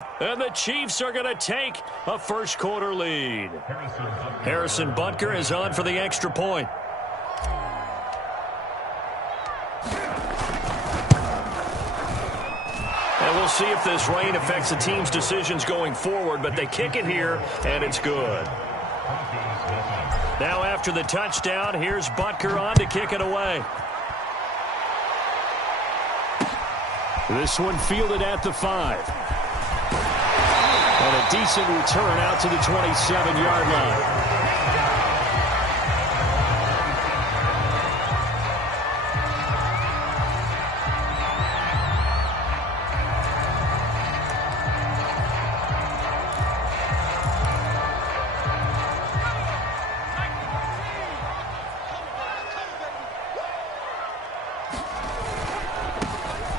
And the Chiefs are going to take a first-quarter lead. Harrison Butker is on for the extra point. And we'll see if this rain affects the team's decisions going forward, but they kick it here, and it's good. Now after the touchdown, here's Butker on to kick it away. This one fielded at the 5. And a decent return out to the 27-yard line.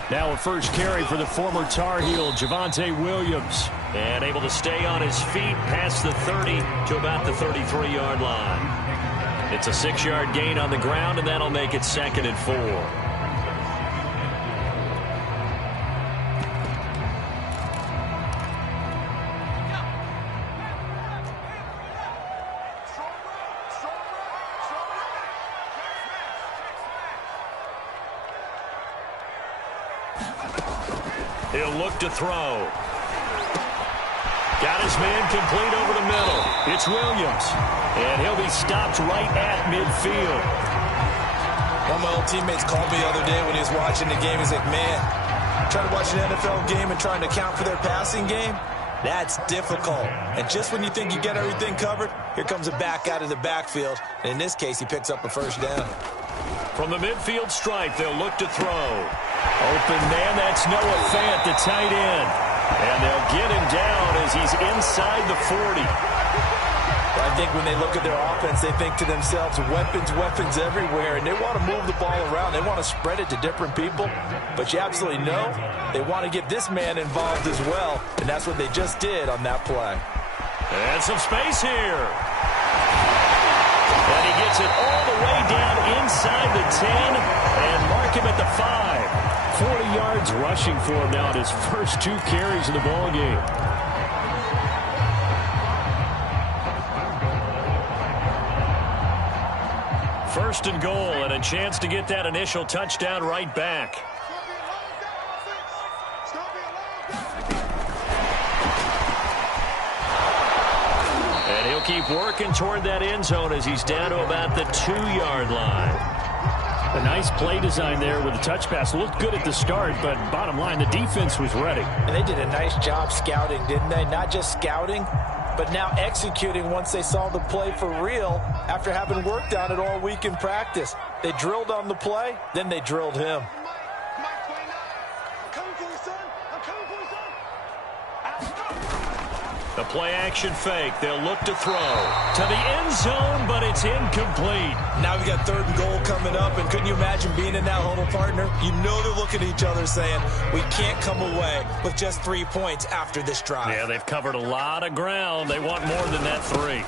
Now a first carry for the former Tar Heel, Javonte Williams. And able to stay on his feet past the 30 to about the 33-yard line. It's a 6-yard gain on the ground, and that'll make it 2nd and 4. He'll look to throw. Got his man complete over the middle. It's Williams. And he'll be stopped right at midfield. One of my old teammates called me the other day when he was watching the game. He's like, man, trying to watch an NFL game and trying to account for their passing game, that's difficult. And just when you think you get everything covered, here comes a back out of the backfield. And in this case, he picks up a first down. From the midfield stripe, they'll look to throw. Open man, that's Noah Fant, the tight end. And they'll get him down as he's inside the 40. I think when they look at their offense, they think to themselves, weapons everywhere, and they want to move the ball around. They want to spread it to different people, but you absolutely know they want to get this man involved as well, and that's what they just did on that play. And some space here. And he gets it all the way down inside the 10 and mark him at the 5. 40 yards rushing for him now in his first 2 carries of the ball game. First and goal, and a chance to get that initial touchdown right back. And he'll keep working toward that end zone as he's down to about the 2-yard line. A nice play design there with the touch pass. Looked good at the start, but bottom line, the defense was ready. And they did a nice job scouting, didn't they? Not just scouting, but now executing once they saw the play for real after having worked on it all week in practice. They drilled on the play, then they drilled him. The play-action fake. They'll look to throw to the end zone, but it's incomplete. Now we got 3rd and goal coming up, and couldn't you imagine being in that huddle, partner? You know they're looking at each other saying, we can't come away with just 3 points after this drive. Yeah, they've covered a lot of ground. They want more than that 3. And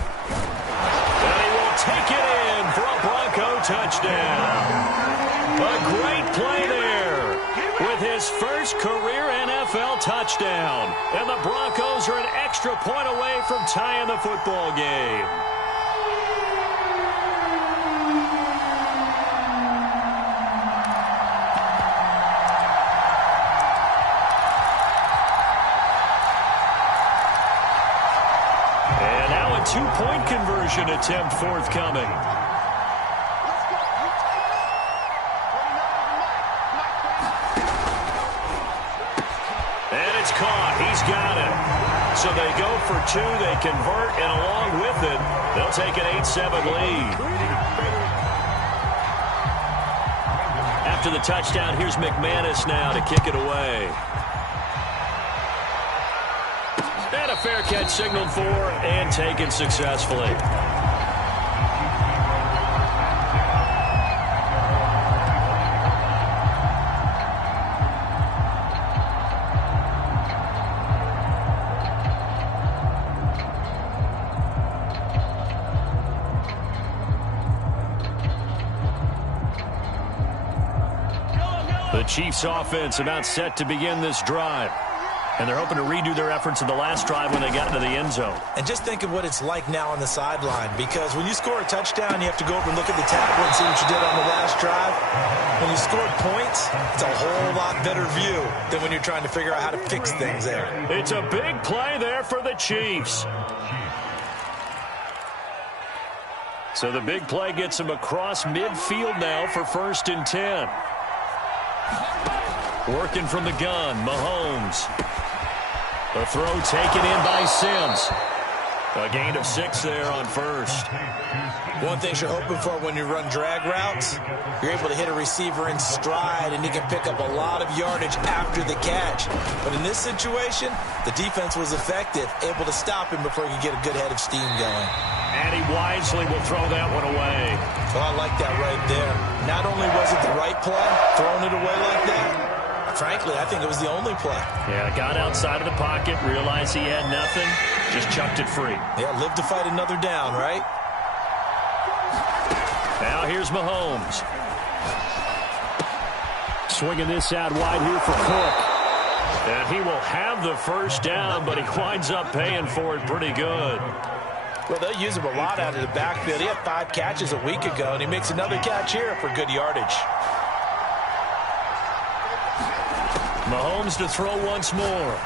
he will take it in for a Bronco touchdown. A great play there with his first career NFL touchdown. And the Broncos are an extra point away from tying the football game. And now a 2-point conversion attempt forthcoming. And it's caught. He's got it. So they go for 2. They convert, and along with it, they'll take an 8-7 lead. After the touchdown, here's McManus now to kick it away. And a fair catch signaled for and taken successfully. The Chiefs offense about set to begin this drive. And they're hoping to redo their efforts in the last drive when they got into the end zone. And just think of what it's like now on the sideline, because when you score a touchdown, you have to go over and look at the tablet and see what you did on the last drive. When you scored points, it's a whole lot better view than when you're trying to figure out how to fix things there. It's a big play there for the Chiefs. So the big play gets them across midfield now for 1st and 10. Working from the gun, Mahomes. The throw taken in by Sims. A gain of 6 there on 1st. One thing you're hoping for when you run drag routes, you're able to hit a receiver in stride, and he can pick up a lot of yardage after the catch. But in this situation, the defense was effective, able to stop him before he could get a good head of steam going. And he wisely will throw that one away. Well, I like that right there. Not only was it the right play, throwing it away like that, frankly, I think it was the only play. Yeah, got outside of the pocket, realized he had nothing, just chucked it free. Yeah, live to fight another down, right? Now here's Mahomes. Swinging this out wide here for Cook. And he will have the 1st down, but he winds up paying for it pretty good. Well, they'll use him a lot out of the backfield. He had 5 catches a week ago, and he makes another catch here for good yardage. Mahomes to throw once more.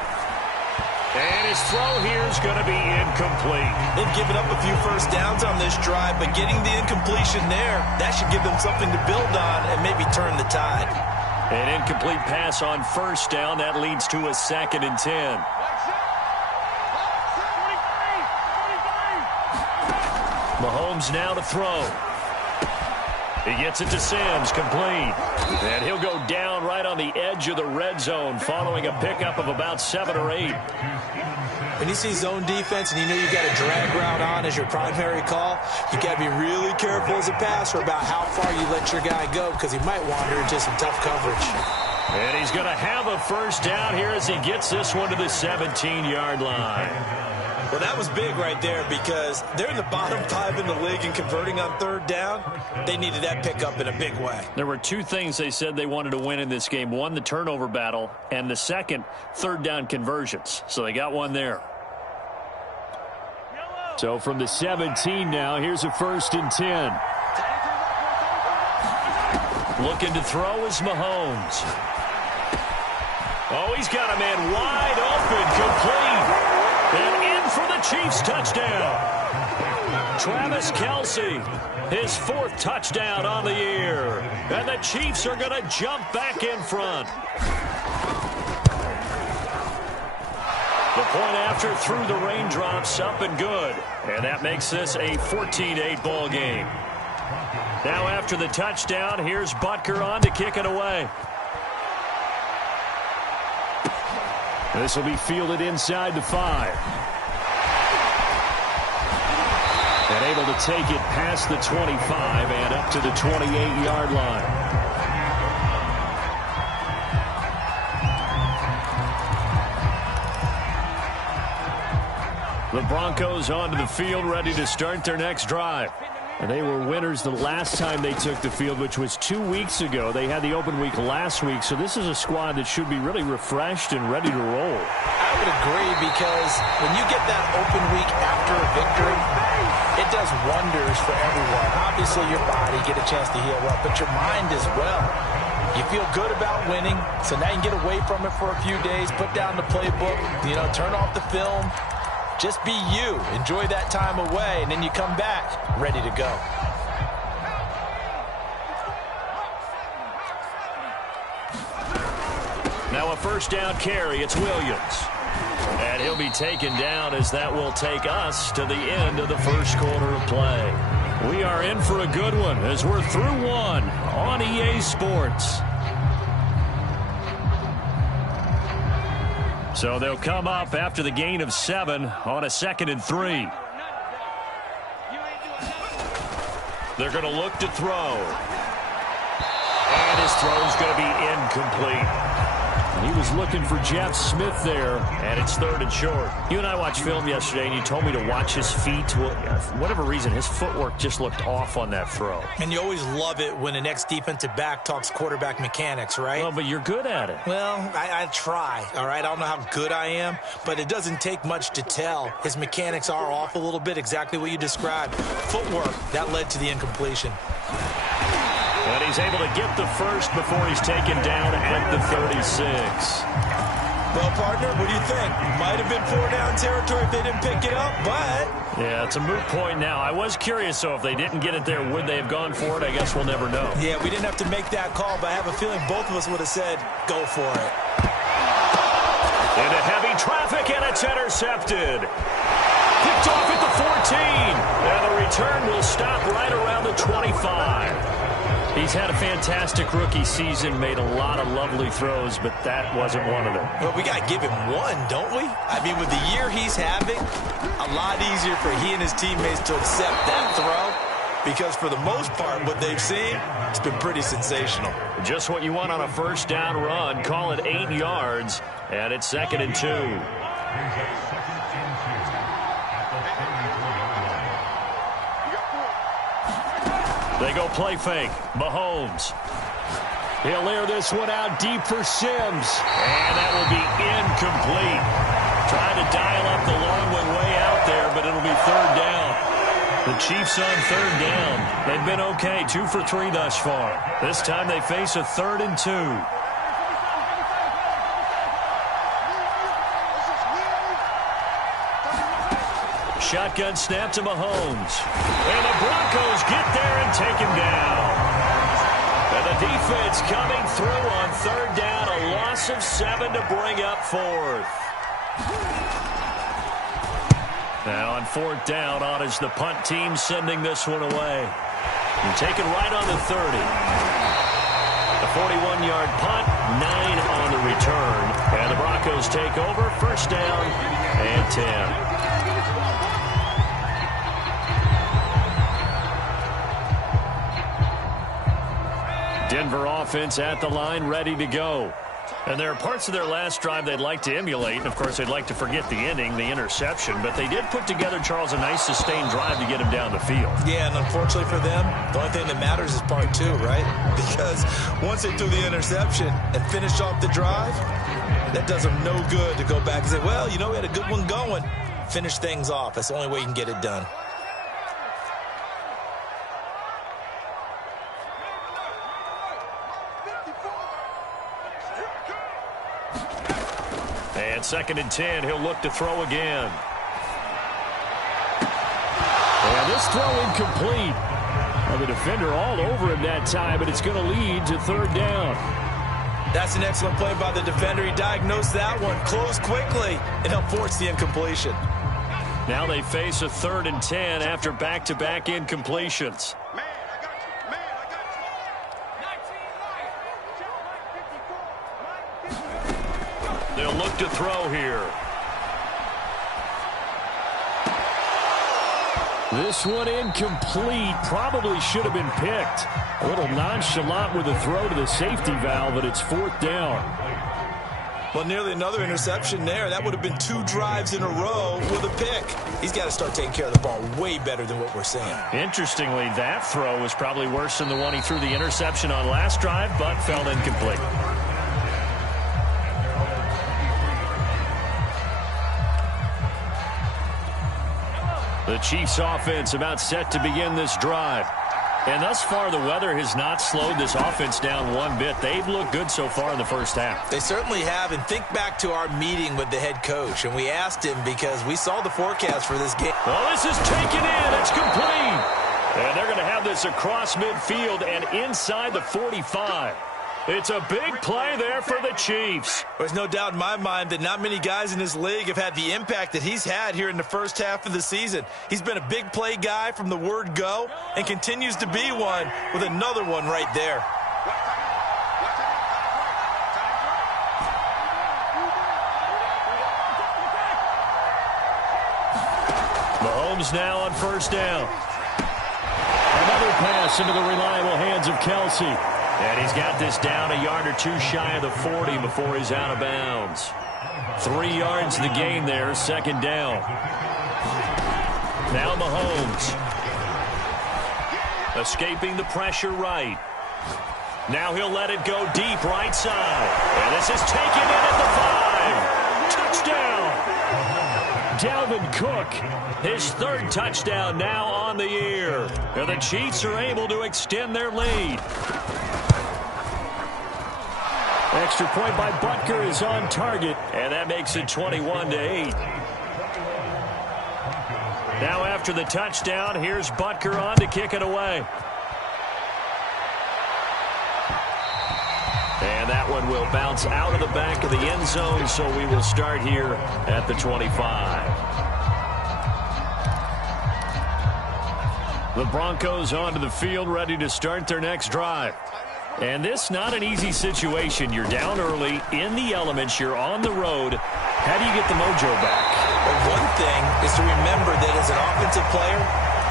And his throw here is going to be incomplete. They've given up a few 1st downs on this drive, but getting the incompletion there, that should give them something to build on and maybe turn the tide. An incomplete pass on 1st down. That leads to a 2nd and 10. Mahomes now to throw. He gets it to Sims, complete. And he'll go down right on the edge of the red zone following a pickup of about 7 or 8. When you see zone defense and you know you got a drag route on as your primary call, you got to be really careful as a passer about how far you let your guy go, because he might wander into some tough coverage. And he's going to have a 1st down here as he gets this one to the 17-yard line. Well, that was big right there, because they're in the bottom 5 in the league and converting on 3rd down. They needed that pickup in a big way. There were 2 things they said they wanted to win in this game. One, the turnover battle, and the second, 3rd down conversions. So they got one there. So from the 17 now, here's a 1st and 10. Looking to throw is Mahomes. Oh, he's got a man wide open, complete. And in for the Chiefs touchdown. Travis Kelce, his 4th touchdown on the year. And the Chiefs are going to jump back in front. The point after through the raindrops, up and good. And that makes this a 14-8 ball game. Now after the touchdown, here's Butker on to kick it away. This will be fielded inside the 5. And able to take it past the 25 and up to the 28-yard line. The Broncos onto the field, ready to start their next drive. And they were winners the last time they took the field, which was 2 weeks ago. They had the open week last week, so this is a squad that should be really refreshed and ready to roll. I would agree, because when you get that open week after a victory, it does wonders for everyone. Obviously, your body, get a chance to heal up, but your mind as well. You feel good about winning, so now you can get away from it for a few days, put down the playbook, turn off the film. Just be you. Enjoy that time away, and then you come back ready to go. Now a 1st down carry. It's Williams. And he'll be taken down, as that will take us to the end of the 1st quarter of play. We are in for a good one as we're through 1 on EA Sports. So they'll come up after the gain of 7 on a 2nd and 3. They're going to look to throw. And his throw is going to be incomplete. He was looking for Jeff Smith there, and it's 3rd and short. You and I watched film yesterday, and you told me to watch his feet. Well, for whatever reason, his footwork just looked off on that throw. And you always love it when an ex-defensive back talks quarterback mechanics, right? Well, but you're good at it. Well, I try, all right? I don't know how good I am, but it doesn't take much to tell. His mechanics are off a little bit, exactly what you described. Footwork, that led to the incompletion. And he's able to get the first before he's taken down at the 36. Well, partner, what do you think? Might have been 4-down territory if they didn't pick it up, but... Yeah, it's a moot point now. I was curious, so if they didn't get it there, would they have gone for it? I guess we'll never know. Yeah, we didn't have to make that call, but I have a feeling both of us would have said, go for it. Into heavy traffic, and it's intercepted. Picked off at the 14. And the return will stop right around the 25. He's had a fantastic rookie season, made a lot of lovely throws, but that wasn't one of them. Well, we got to give him one, don't we? I mean, with the year he's having, a lot easier for he and his teammates to accept that throw, because for the most part, what they've seen, it's been pretty sensational. Just what you want on a first down run. Call it 8 yards, and it's 2nd and 2. They go play fake. Mahomes. He'll air this one out deep for Sims. And that will be incomplete. Trying to dial up the long one way out there, but it'll be 3rd down. The Chiefs on 3rd down. They've been okay, 2 for 3 thus far. This time they face a 3rd and 2. Shotgun snap to Mahomes. And the Broncos get there and take him down. And the defense coming through on 3rd down. A loss of 7 to bring up 4th. Now on 4th down, on is the punt team sending this one away. And taken right on the 30. A 41-yard punt, 9 on the return. And the Broncos take over, 1st down and 10. Denver offense at the line, ready to go. And there are parts of their last drive they'd like to emulate. And, of course, they'd like to forget the ending, the interception. But they did put together, Charles, a nice sustained drive to get him down the field. Yeah, and unfortunately for them, the only thing that matters is part 2, right? Because once they threw the interception and finished off the drive, that does them no good to go back and say, well, you know, we had a good one going. Finish things off. That's the only way you can get it done. And 2nd and 10, he'll look to throw again. And this throw incomplete. Well, the defender all over him that time, but it's going to lead to 3rd down. That's an excellent play by the defender. He diagnosed that one, closed quickly, and helped force the incompletion. Now they face a 3rd and 10 after back-to-back incompletions. They'll look to throw here. This one incomplete. Probably should have been picked. A little nonchalant with a throw to the safety valve, but it's 4th down. Well, nearly another interception there. That would have been 2 drives in a row with a pick. He's got to start taking care of the ball way better than what we're seeing. Interestingly, that throw was probably worse than the one he threw the interception on last drive, but fell incomplete. The Chiefs offense about set to begin this drive. And thus far, the weather has not slowed this offense down one bit. They've looked good so far in the first half. They certainly have. And think back to our meeting with the head coach. And we asked him because we saw the forecast for this game. Well, this is taken in. It's complete. And they're going to have this across midfield and inside the 45. It's a big play there for the Chiefs. There's no doubt in my mind that not many guys in this league have had the impact that he's had here in the first half of the season. He's been a big play guy from the word go and continues to be one with another one right there. Mahomes now on 1st down. Another pass into the reliable hands of Kelsey. And he's got this down a yard or two shy of the 40 before he's out of bounds. 3 yards the gain there, second down. Now Mahomes. Escaping the pressure right. Now he'll let it go deep right side. And this is taken in at the 5. Touchdown. Dalvin Cook, his 3rd touchdown now on the year. And the Chiefs are able to extend their lead. Extra point by Butker is on target, and that makes it 21-8. Now after the touchdown, here's Butker on to kick it away. And that one will bounce out of the back of the end zone, so we will start here at the 25. The Broncos onto the field, ready to start their next drive. And this not an easy situation. You're down early, in the elements, you're on the road. How do you get the mojo back? Well, one thing is to remember that as an offensive player,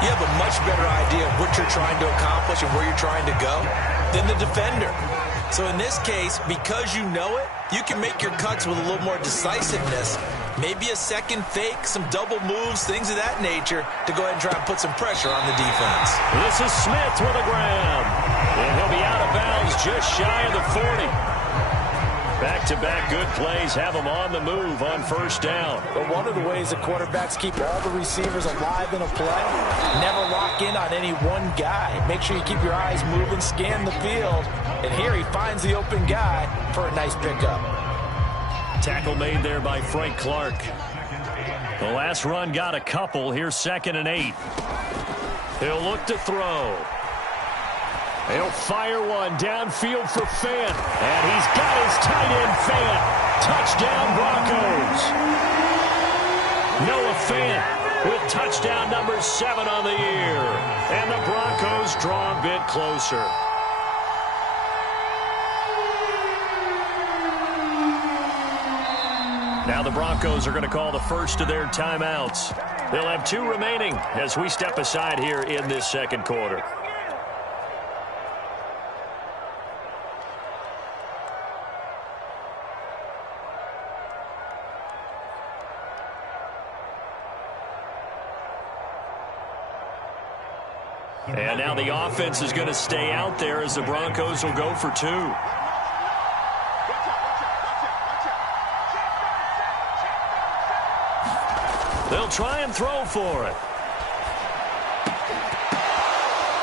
you have a much better idea of what you're trying to accomplish and where you're trying to go than the defender. So in this case, because you know it, you can make your cuts with a little more decisiveness. Maybe a second fake, some double moves, things of that nature to go ahead and try and put some pressure on the defense. This is Smith with a grab. And he'll be out of bounds just shy of the 40. Back-to-back good plays have him on the move on first down. But one of the ways the quarterbacks keep all the receivers alive in a play, never lock in on any one guy. Make sure you keep your eyes moving, scan the field. And here he finds the open guy for a nice pickup. Tackle made there by Frank Clark. The last run got a couple. Here's 2nd and 8. He'll look to throw. He'll fire one downfield for Fant. And he's got his tight end, Fant. Touchdown, Broncos. Noah Fant with touchdown number 7 on the year. And the Broncos draw a bit closer. Now the Broncos are going to call the first of their timeouts. They'll have 2 remaining as we step aside here in this second quarter. And now the offense is going to stay out there as the Broncos will go for 2. They'll try and throw for it.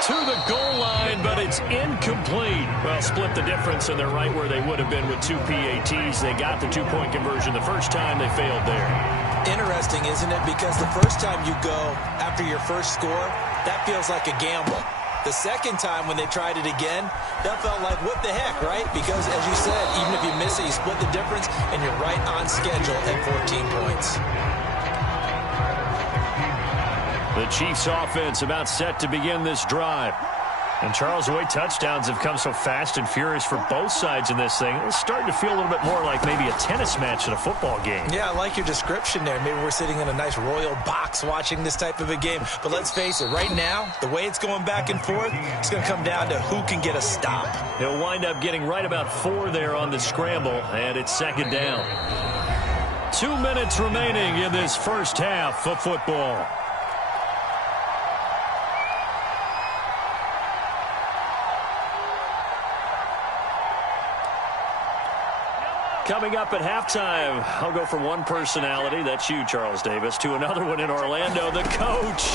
To the goal line, but it's incomplete. Well, split the difference, and they're right where they would have been with 2 PATs. They got the 2-point conversion the first time. They failed there. Interesting, isn't it? Because the first time you go after your first score, that feels like a gamble. The second time when they tried it again, that felt like, what the heck, right? Because, as you said, even if you miss it, you split the difference, and you're right on schedule at 14 points. The Chiefs offense about set to begin this drive. And Charles, the way touchdowns have come so fast and furious for both sides in this thing, it's starting to feel a little bit more like maybe a tennis match in a football game. Yeah, I like your description there. Maybe we're sitting in a nice royal box watching this type of a game. But let's face it, right now, the way it's going back and forth, it's going to come down to who can get a stop. He'll wind up getting right about 4 there on the scramble, and it's second down. 2 minutes remaining in this first half of football. Coming up at halftime, I'll go from one personality, that's you, Charles Davis, to another one in Orlando, the coach.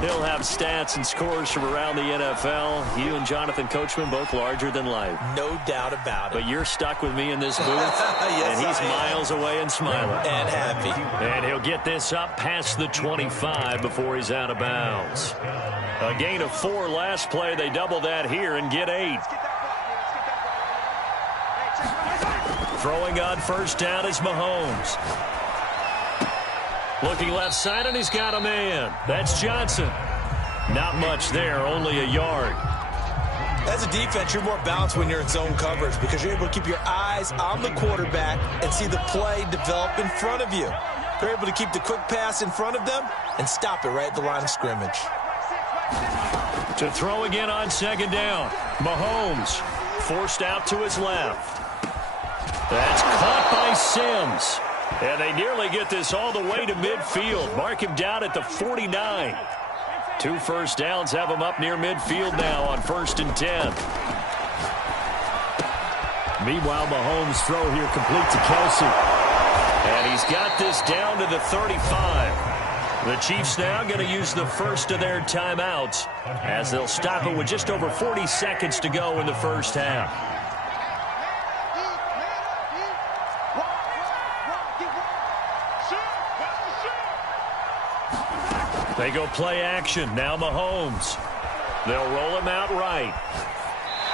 He'll have stats and scores from around the NFL. You and Jonathan Coachman, both larger than life. No doubt about it. But you're stuck with me in this booth, yes, and he's miles away and smiling. And happy. And he'll get this up past the 25 before he's out of bounds. A gain of 4 last play. They double that here and get 8. Throwing on first down is Mahomes. Looking left side, and he's got a man. That's Johnson. Not much there, only a yard. As a defense, you're more balanced when you're in zone coverage because you're able to keep your eyes on the quarterback and see the play develop in front of you. They're able to keep the quick pass in front of them and stop it right at the line of scrimmage. To throw again on second down, Mahomes. forced out to his left. That's caught by Sims. And they nearly get this all the way to midfield. Mark him down at the 49. 2 first downs have him up near midfield now on 1st and 10. Meanwhile, Mahomes' throw here complete to Kelsey. And he's got this down to the 35. The Chiefs now going to use the first of their timeouts as they'll stop it with just over 40 seconds to go in the first half. They go play action. Now Mahomes. They'll roll him out right.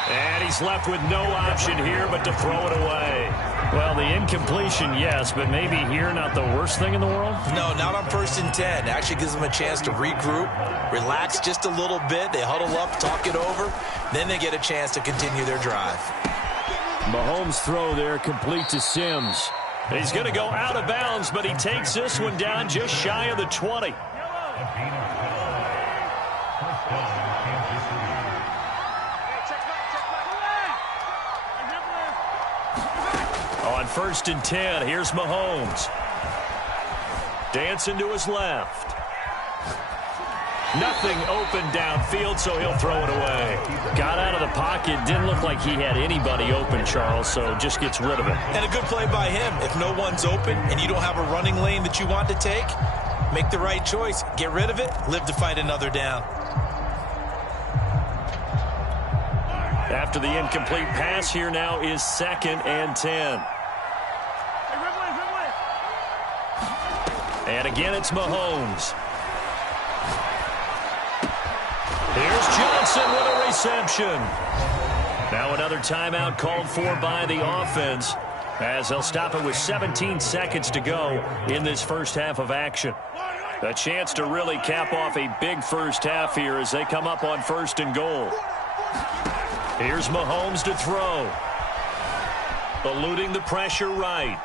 And he's left with no option here but to throw it away. Well, the incompletion, yes, but maybe here not the worst thing in the world? No, not on 1st and 10. Actually gives them a chance to regroup, relax just a little bit. They huddle up, talk it over. Then they get a chance to continue their drive. Mahomes' throw there complete to Sims. He's going to go out of bounds, but he takes this one down just shy of the 20. On 1st and 10, here's Mahomes. Dancing to his left. Nothing open downfield, so he'll throw it away. Got out of the pocket. Didn't look like he had anybody open, Charles, so just gets rid of it. And a good play by him. If no one's open and you don't have a running lane that you want to take, make the right choice. Get rid of it. Live to fight another down. After the incomplete pass, here now is 2nd and 10. And again, it's Mahomes. Here's Johnson with a reception. Now another timeout called for by the offense as they'll stop it with 17 seconds to go in this first half of action. A chance to really cap off a big first half here as they come up on 1st and goal. Here's Mahomes to throw. Eluding the pressure right.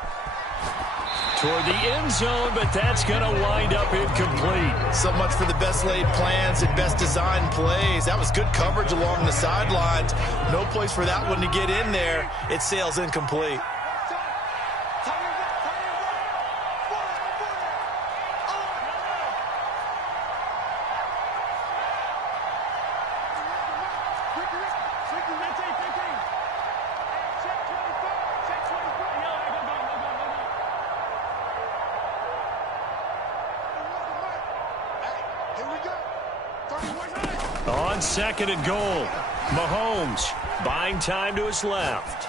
Toward the end zone, but that's going to wind up incomplete. So much for the best laid plans and best designed plays. That was good coverage along the sidelines. No place for that one to get in there. It sails incomplete. On 2nd and goal, Mahomes buying time to his left.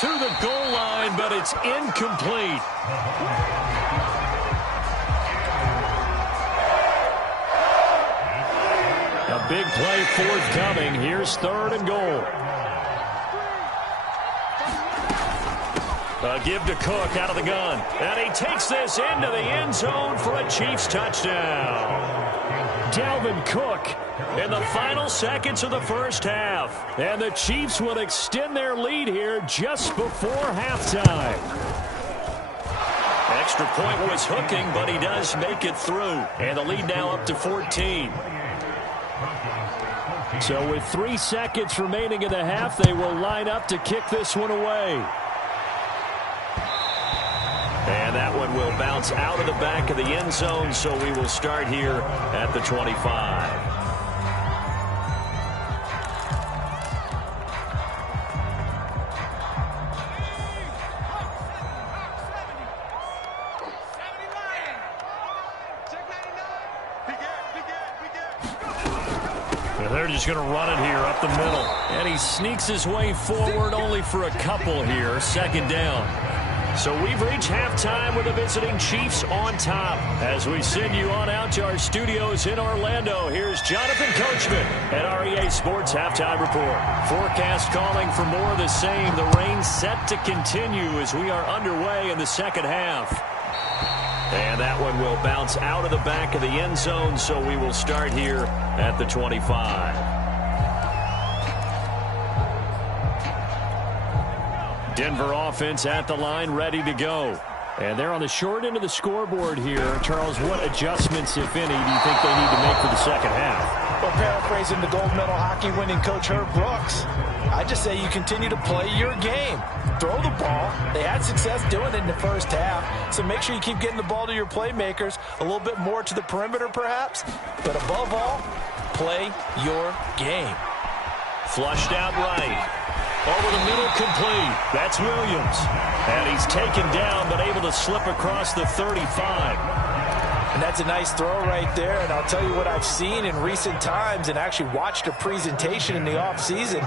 To the goal line, but it's incomplete. A big play forthcoming. Here's 3rd and goal. A give to Cook out of the gun. And he takes this into the end zone for a Chiefs touchdown. Dalvin Cook in the final seconds of the first half. And the Chiefs will extend their lead here just before halftime. Extra point was hooking, but he does make it through. And the lead now up to 14. So with 3 seconds remaining in the half, they will line up to kick this one away. And that one will bounce out of the back of the end zone, so we will start here at the 25. They're just going to run it here up the middle. And he sneaks his way forward only for a couple here. 2nd down. So we've reached halftime with the visiting Chiefs on top. As we send you on out to our studios in Orlando, here's Jonathan Coachman at our EA Sports Halftime Report. Forecast calling for more of the same. The rain set to continue as we are underway in the second half. And that one will bounce out of the back of the end zone, so we will start here at the 25. Denver offense at the line, ready to go. And they're on the short end of the scoreboard here. Charles, what adjustments, if any, do you think they need to make for the second half? Well, paraphrasing the gold medal hockey winning coach Herb Brooks, I just say you continue to play your game. Throw the ball. They had success doing it in the first half, so make sure you keep getting the ball to your playmakers, a little bit more to the perimeter perhaps, but above all, play your game. Flushed out right. Over the middle, complete. That's Williams. And he's taken down, but able to slip across the 35. And that's a nice throw right there. And I'll tell you what I've seen in recent times and actually watched a presentation in the offseason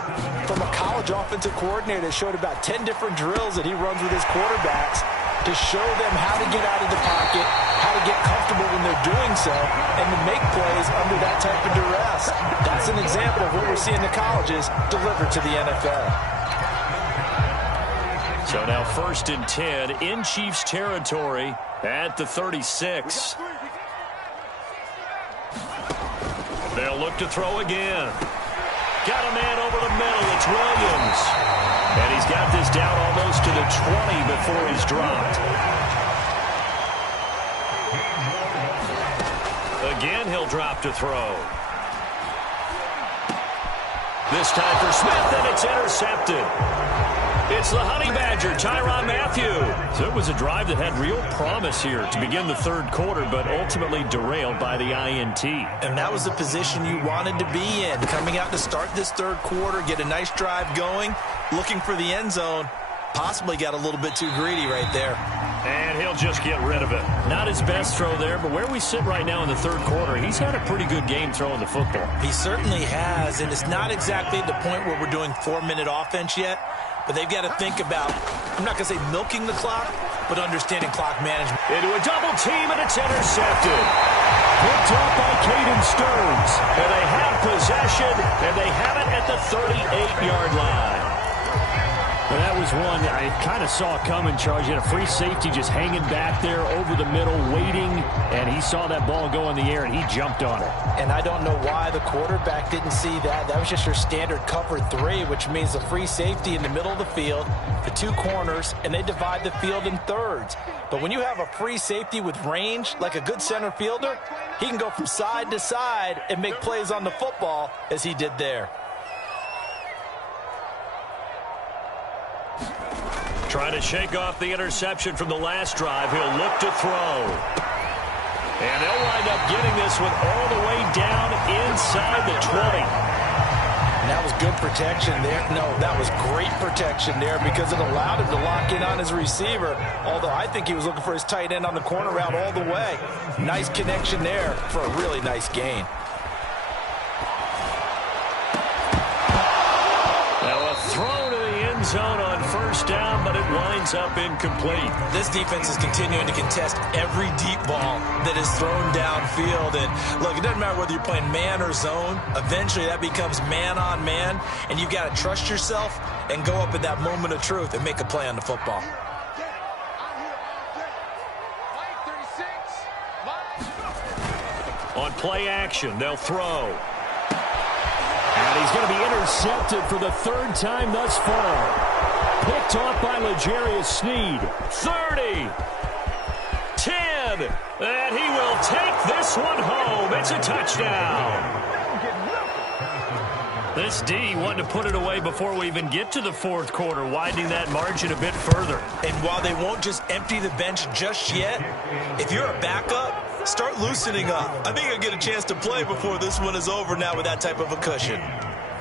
from a college offensive coordinator that showed about 10 different drills that he runs with his quarterbacks to show them how to get out of the pocket, how to get comfortable when they're doing so, and to make plays under that type of duress. That's an example of what we're seeing the colleges deliver to the NFL. So now 1st and 10 in Chiefs territory at the 36. They'll look to throw again. Got a man over the middle. It's Williams. And he's got this down almost to the 20 before he's dropped. Again, he'll drop to throw. This time for Smith, and it's intercepted. It's the Honey Badger, Tyrann Mathieu. So it was a drive that had real promise here to begin the third quarter, but ultimately derailed by the INT. And that was the position you wanted to be in. Coming out to start this third quarter, get a nice drive going, looking for the end zone. Possibly got a little bit too greedy right there. And he'll just get rid of it. Not his best throw there, but where we sit right now in the third quarter, he's had a pretty good game throwing the football. He certainly has, and it's not exactly at the point where we're doing 4-minute offense yet. But they've got to think about, I'm not going to say milking the clock, but understanding clock management. Into a double team, and it's intercepted. Picked up by Caden Stearns. And they have possession, and they have it at the 38-yard line. Well, that was one I kind of saw coming, Charles. You had a free safety just hanging back there over the middle, waiting, and he saw that ball go in the air, and he jumped on it. And I don't know why the quarterback didn't see that. That was just your standard cover 3, which means the free safety in the middle of the field, the 2 corners, and they divide the field in thirds. But when you have a free safety with range, like a good center fielder, he can go from side to side and make plays on the football as he did there. Trying to shake off the interception from the last drive. He'll look to throw. And they'll wind up getting this one all the way down inside the 20. And that was good protection there. No, that was great protection there because it allowed him to lock in on his receiver, although I think he was looking for his tight end on the corner route all the way. Nice connection there for a really nice gain. Now a throw to the end zone on first down, but it winds up incomplete. This defense is continuing to contest every deep ball that is thrown downfield. And look, it doesn't matter whether you're playing man or zone. Eventually that becomes man on man, and you've got to trust yourself and go up at that moment of truth and make a play on the football. On play action, they'll throw. And he's going to be intercepted for the 3rd time thus far. Picked off by L'Jarius Sneed. 30. 10. And he will take this one home. It's a touchdown. This D wanted to put it away before we even get to the 4th quarter, widening that margin a bit further. And while they won't just empty the bench just yet, if you're a backup, start loosening up. I think you'll get a chance to play before this one is over now with that type of a cushion.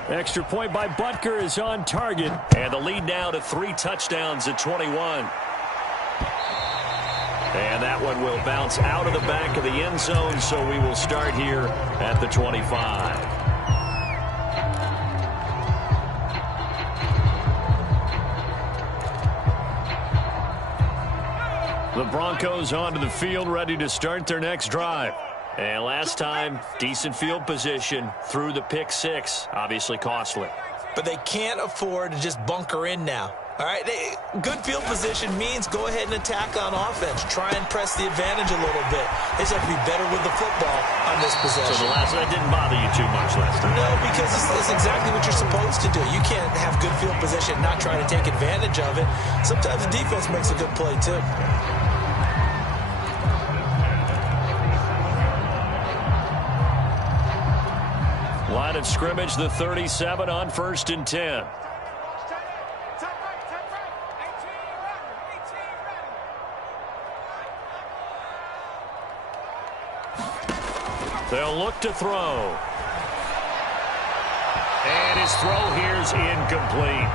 Extra point by Butker is on target. And the lead now to 3 touchdowns at 21. And that one will bounce out of the back of the end zone, so we will start here at the 25. The Broncos onto the field, ready to start their next drive. And last time, decent field position through the pick 6. Obviously costly. But they can't afford to just bunker in now. All right, good field position means go ahead and attack on offense. Try and press the advantage a little bit. They just have to be better with the football on this possession. So that didn't bother you too much last time? No, because it's exactly what you're supposed to do. You can't have good field position and not try to take advantage of it. Sometimes the defense makes a good play, too. of scrimmage, the 37 on 1st and 10. They'll look to throw. And his throw here's incomplete.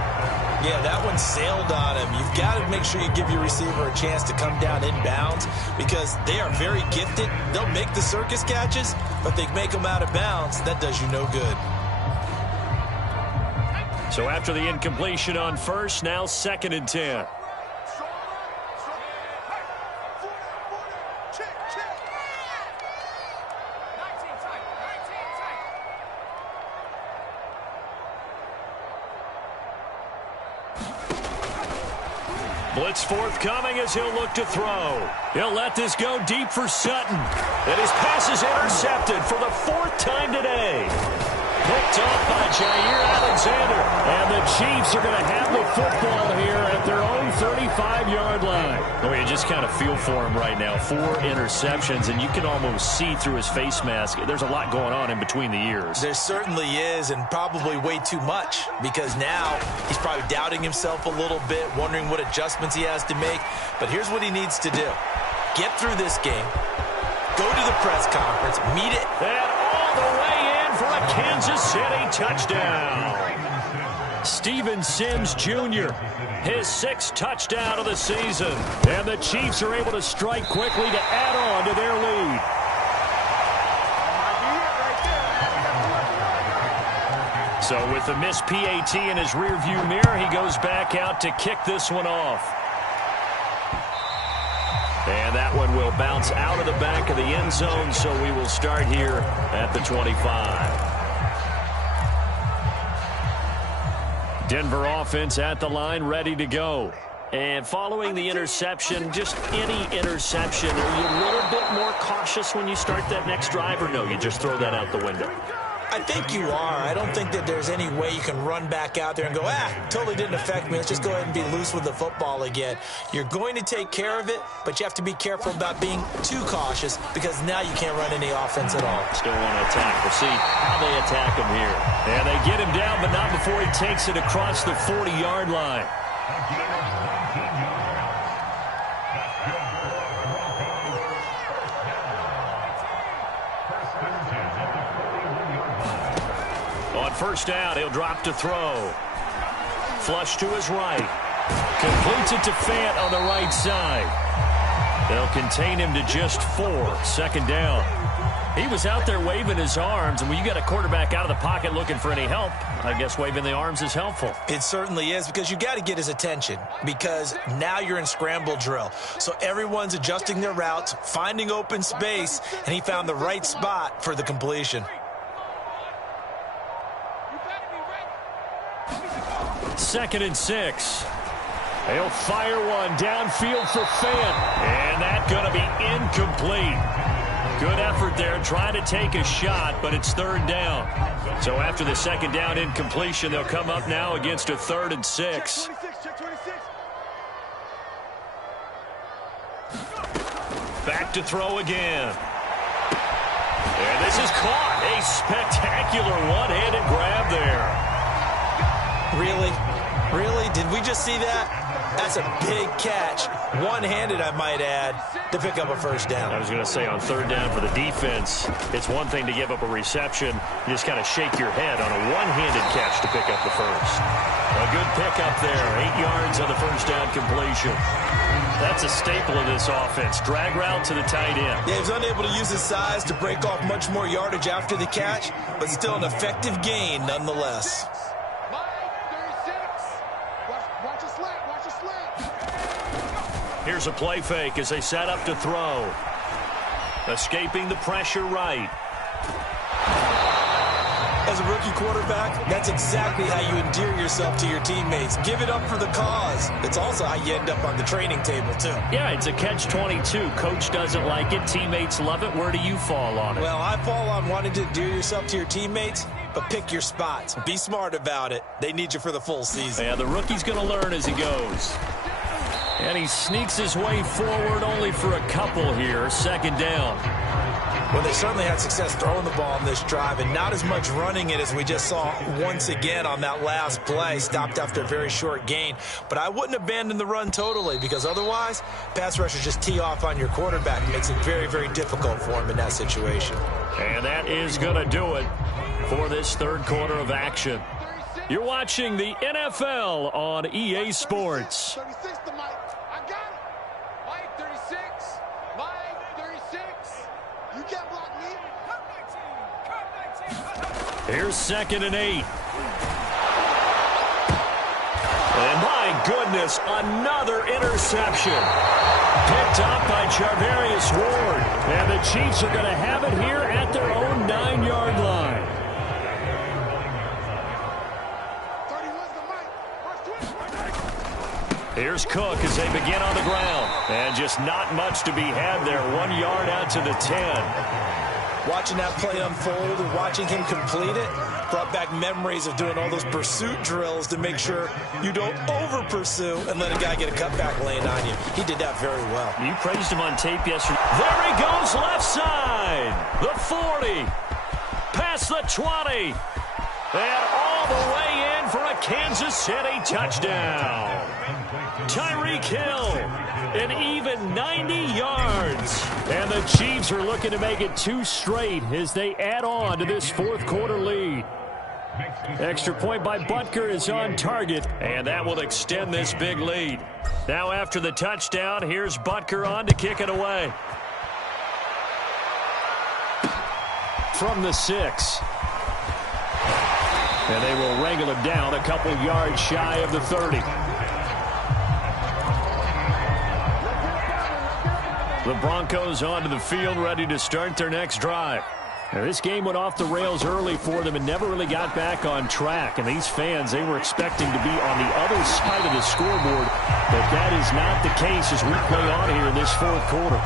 Yeah, that one sailed on him. You've got to make sure you give your receiver a chance to come down inbounds because they are very gifted. They'll make the circus catches, but they make them out of bounds. That does you no good. So after the incompletion on 1st, now 2nd and 10. Blitz forthcoming as he'll look to throw. He'll let this go deep for Sutton. And his pass is intercepted for the 4th time today. Picked off by Jair Alexander. And the Chiefs are going to have the football here at their own 35-yard line. Oh, you just kind of feel for him right now. 4 interceptions, and you can almost see through his face mask. There's a lot going on in between the ears. There certainly is, and probably way too much, because now he's probably doubting himself a little bit, wondering what adjustments he has to make. But here's what he needs to do. Get through this game. Go to the press conference. Meet it. And all the way in for a Kansas City touchdown. Steven Sims Jr., his 6th touchdown of the season. And the Chiefs are able to strike quickly to add on to their lead. So with the missed PAT in his rearview mirror, he goes back out to kick this one off. And that one will bounce out of the back of the end zone, so we will start here at the 25. Denver offense at the line, ready to go. And following the interception, just any interception, are you a little bit more cautious when you start that next drive, or no, you just throw that out the window? I think you are. I don't think that there's any way you can run back out there and go, totally didn't affect me. Let's just go ahead and be loose with the football again. You're going to take care of it, but you have to be careful about being too cautious because now you can't run any offense at all. Still want to attack. We'll see how they attack him here. And they get him down, but not before he takes it across the 40-yard line. On 1st down, he'll drop to throw. Flush to his right. Completes it to Fant on the right side. They'll contain him to just 4. 2nd down. He was out there waving his arms, and when you got a quarterback out of the pocket looking for any help, I guess waving the arms is helpful. It certainly is, because you got to get his attention, because now you're in scramble drill. So everyone's adjusting their routes, finding open space, and he found the right spot for the completion. 2nd and 6. He'll fire one downfield for Fant. And that's going to be incomplete. Good effort there, trying to take a shot, but it's 3rd down. So after the 2nd down incompletion, they'll come up now against a 3rd and 6. Back to throw again. And this is caught. A spectacular one-handed grab there. Really? Really? Did we just see that? That's a big catch. One-handed, I might add, to pick up a 1st down. I was going to say, on 3rd down for the defense, it's one thing to give up a reception. You just kind of shake your head on a one-handed catch to pick up the 1st. A good pickup there. 8 yards on the 1st down completion. That's a staple of this offense. Drag route to the tight end. Yeah, he was unable to use his size to break off much more yardage after the catch, but still an effective gain nonetheless. Here's a play fake as they set up to throw. Escaping the pressure right. As a rookie quarterback, that's exactly how you endear yourself to your teammates. Give it up for the cause. It's also how you end up on the training table, too. Yeah, it's a catch-22. Coach doesn't like it. Teammates love it. Where do you fall on it? Well, I fall on wanting to endear yourself to your teammates, but pick your spots. Be smart about it. They need you for the full season. Yeah, the rookie's going to learn as he goes. And he sneaks his way forward only for a couple here. 2nd down. Well, they certainly had success throwing the ball on this drive, and not as much running it as we just saw once again on that last play. Stopped after a very short gain. But I wouldn't abandon the run totally, because otherwise, pass rushers just tee off on your quarterback. It makes it very, very difficult for him in that situation. And that is going to do it for this third quarter of action. You're watching the NFL on EA Sports. 36 to Mike. I got it. Mike 36. Mike 36. You can't block me. Here's 2nd and 8. And my goodness, another interception. Picked up by Charvarius Ward. And the Chiefs are going to have it here at their own 9-yard line. Here's Cook as they begin on the ground. And just not much to be had there. 1 yard out to the 10. Watching that play unfold and watching him complete it brought back memories of doing all those pursuit drills to make sure you don't over-pursue and let a guy get a cutback lane on you. He did that very well. You praised him on tape yesterday. There he goes, left side. The 40. Past the 20. And all the way in for a Kansas City touchdown. Tyreek Hill, an even 90 yards. And the Chiefs are looking to make it 2 straight as they add on to this fourth quarter lead. Extra point by Butker is on target, and that will extend this big lead. Now after the touchdown, here's Butker on to kick it away. From the 6. And they will wrangle him down a couple yards shy of the 30. The Broncos onto the field, ready to start their next drive. Now, this game went off the rails early for them and never really got back on track. And these fans, they were expecting to be on the other side of the scoreboard. But that is not the case as we play on here in this fourth quarter.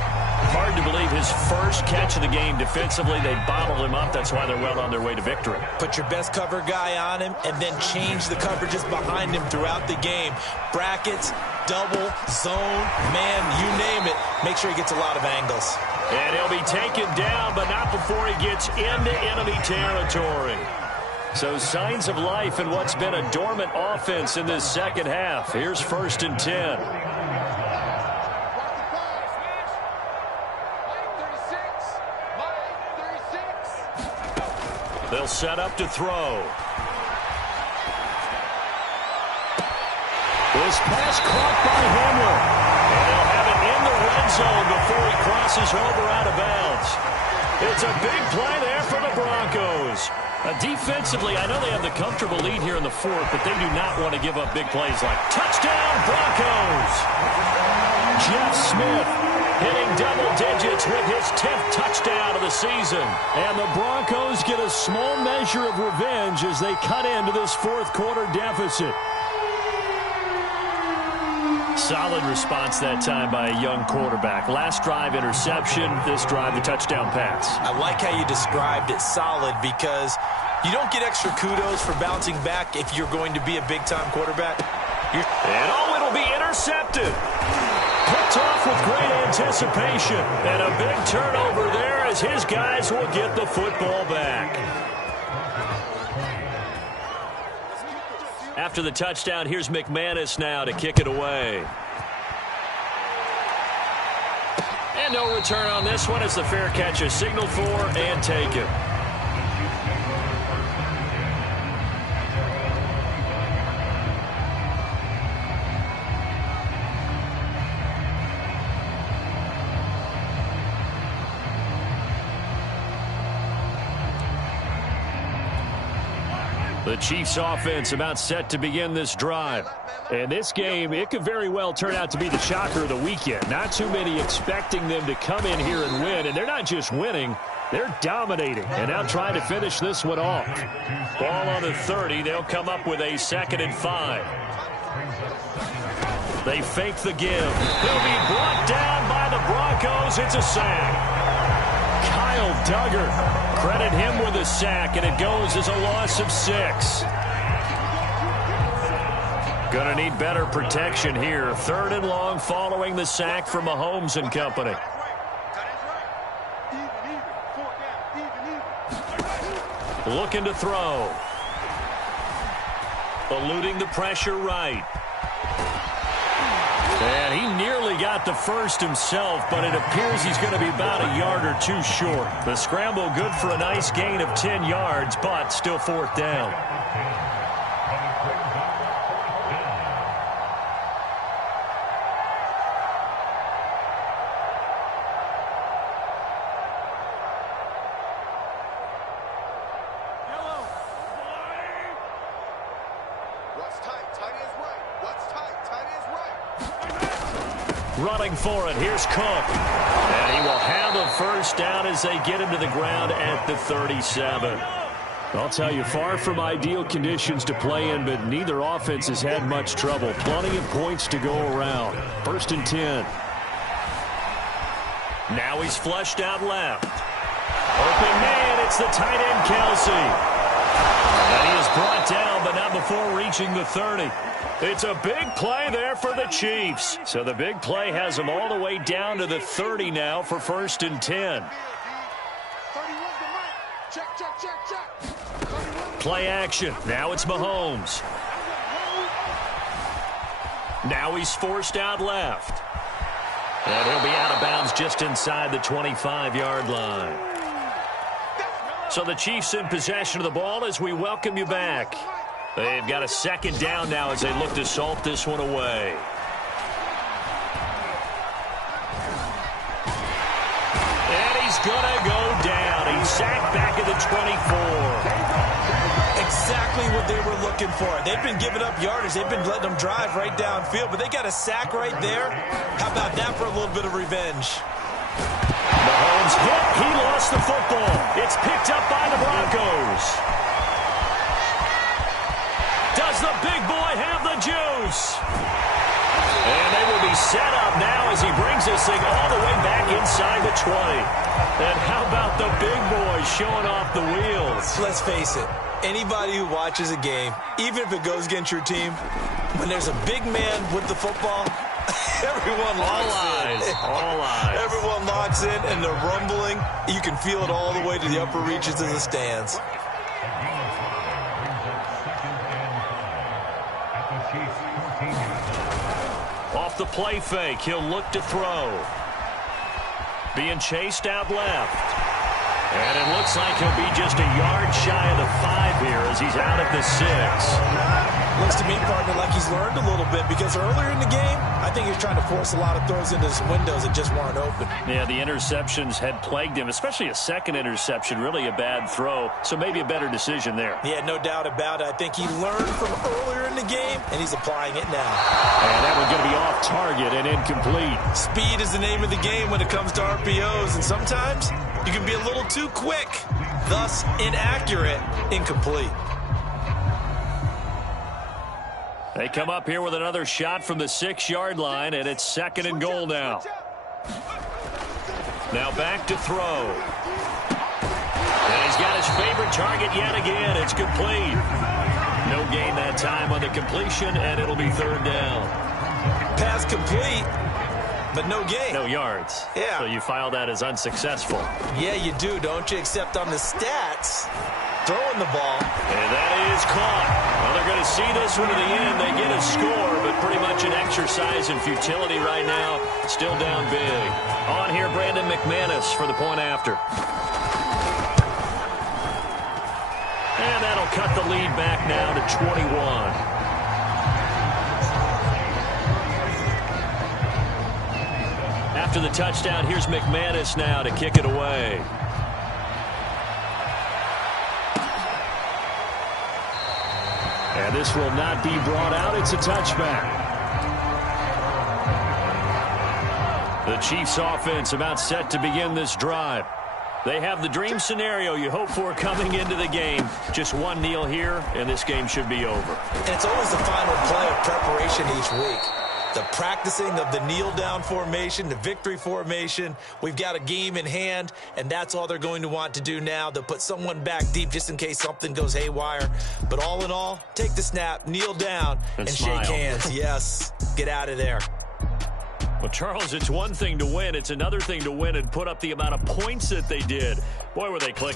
Hard to believe his first catch of the game defensively. They bottled him up. That's why they're well on their way to victory. Put your best cover guy on him and then change the coverages behind him throughout the game. Brackets, double, zone, man, you name it. Make sure he gets a lot of angles. And he'll be taken down, but not before he gets into enemy territory. So signs of life in what's been a dormant offense in this second half. Here's 1st and 10. They'll set up to throw. This pass caught by Hamler. And they'll have it in the red zone before he crosses over out of bounds. It's a big play there for the Broncos. Defensively, I know they have the comfortable lead here in the fourth, but they do not want to give up big plays like touchdown Broncos. Jeff Smith hitting double digits with his 10th touchdown of the season. And the Broncos get a small measure of revenge as they cut into this fourth quarter deficit. Solid response that time by a young quarterback. Last drive interception, this drive the touchdown pass. I like how you described it, solid, because you don't get extra kudos for bouncing back if you're going to be a big-time quarterback. And it'll be intercepted. Picked off with great anticipation. And a big turnover there as his guys will get the football back. After the touchdown, here's McManus now to kick it away. And no return on this one as the fair catch is signaled for and taken. The Chiefs offense about set to begin this drive. And this game, it could very well turn out to be the shocker of the weekend. Not too many expecting them to come in here and win. And they're not just winning, they're dominating. And now trying to finish this one off. Ball on the 30. They'll come up with a 2nd and 5. They fake the give. They'll be brought down by the Broncos. It's a sack. Kyle Duggar, credit him with a sack, and it goes as a loss of 6. Gonna need better protection here. 3rd and long following the sack from Mahomes and company. Looking to throw. Eluding the pressure right. And he nearly got the first himself, but it appears he's going to be about a yard or two short. The scramble good for a nice gain of 10 yards, but still fourth down. Running for it. Here's Cook. And he will have a first down as they get him to the ground at the 37. I'll tell you, far from ideal conditions to play in, but neither offense has had much trouble. Plenty of points to go around. 1st and 10. Now he's flushed out left. Open man, it's the tight end, Kelsey. And he is brought down, but not before reaching the 30. It's a big play there for the Chiefs. So the big play has them all the way down to the 30 now for 1st and 10. Play action. Now it's Mahomes. Now he's forced out left. And he'll be out of bounds just inside the 25-yard line. So the Chiefs in possession of the ball as we welcome you back. They've got a 2nd down now as they look to salt this one away. And he's going to go down. He's sacked back at the 24. Exactly what they were looking for. They've been giving up yardage. They've been letting them drive right downfield, but they got a sack right there. How about that for a little bit of revenge? Mahomes hit. He lost the football. It's picked up by the Broncos. Does the big boy have the juice? And they will be set up now as he brings this thing all the way back inside the 20. And how about the big boy showing off the wheels? Let's face it. Anybody who watches a game, even if it goes against your team, when there's a big man with the football, everyone locks in. All eyes. Everyone locks in, and they're rumbling. You can feel it all the way to the upper reaches of the stands. Off the play fake, he'll look to throw. Being chased out left. And it looks like he'll be just a yard shy of the 5 here as he's out at the 6. Looks to me, partner, like he's learned a little bit because earlier in the game, I think he was trying to force a lot of throws into some windows that just weren't open. Yeah, the interceptions had plagued him, especially a second interception, really a bad throw. So maybe a better decision there. Yeah, no doubt about it. I think he learned from earlier in the game, and he's applying it now. And that one's going to be off target and incomplete. Speed is the name of the game when it comes to RPOs, and sometimes you can be a little too quick, thus inaccurate, incomplete. They come up here with another shot from the 6-yard line, and it's 2nd and goal now. Now back to throw. And he's got his favorite target yet again. It's complete. No gain that time on the completion, and it'll be 3rd down. Pass complete, but no gain. No yards. Yeah. So you file that as unsuccessful. Yeah, you do, don't you? Except on the stats, throwing the ball. And that is caught. Well, they're going to see this one to the end. They get a score, but pretty much an exercise in futility right now. Still down big. On here, Brandon McManus for the point after. And that'll cut the lead back now to 21. After the touchdown, here's McManus now to kick it away. And this will not be brought out. It's a touchback. The Chiefs offense about set to begin this drive. They have the dream scenario you hope for coming into the game. Just one kneel here, and this game should be over. And it's always the final play of preparation each week. The practicing of the kneel-down formation, the victory formation. We've got a game in hand, and that's all they're going to want to do now. They'll put someone back deep just in case something goes haywire. But all in all, take the snap, kneel down, and shake hands. Yes, get out of there. Well, Charles, it's one thing to win. It's another thing to win and put up the amount of points that they did. Boy, were they clicking.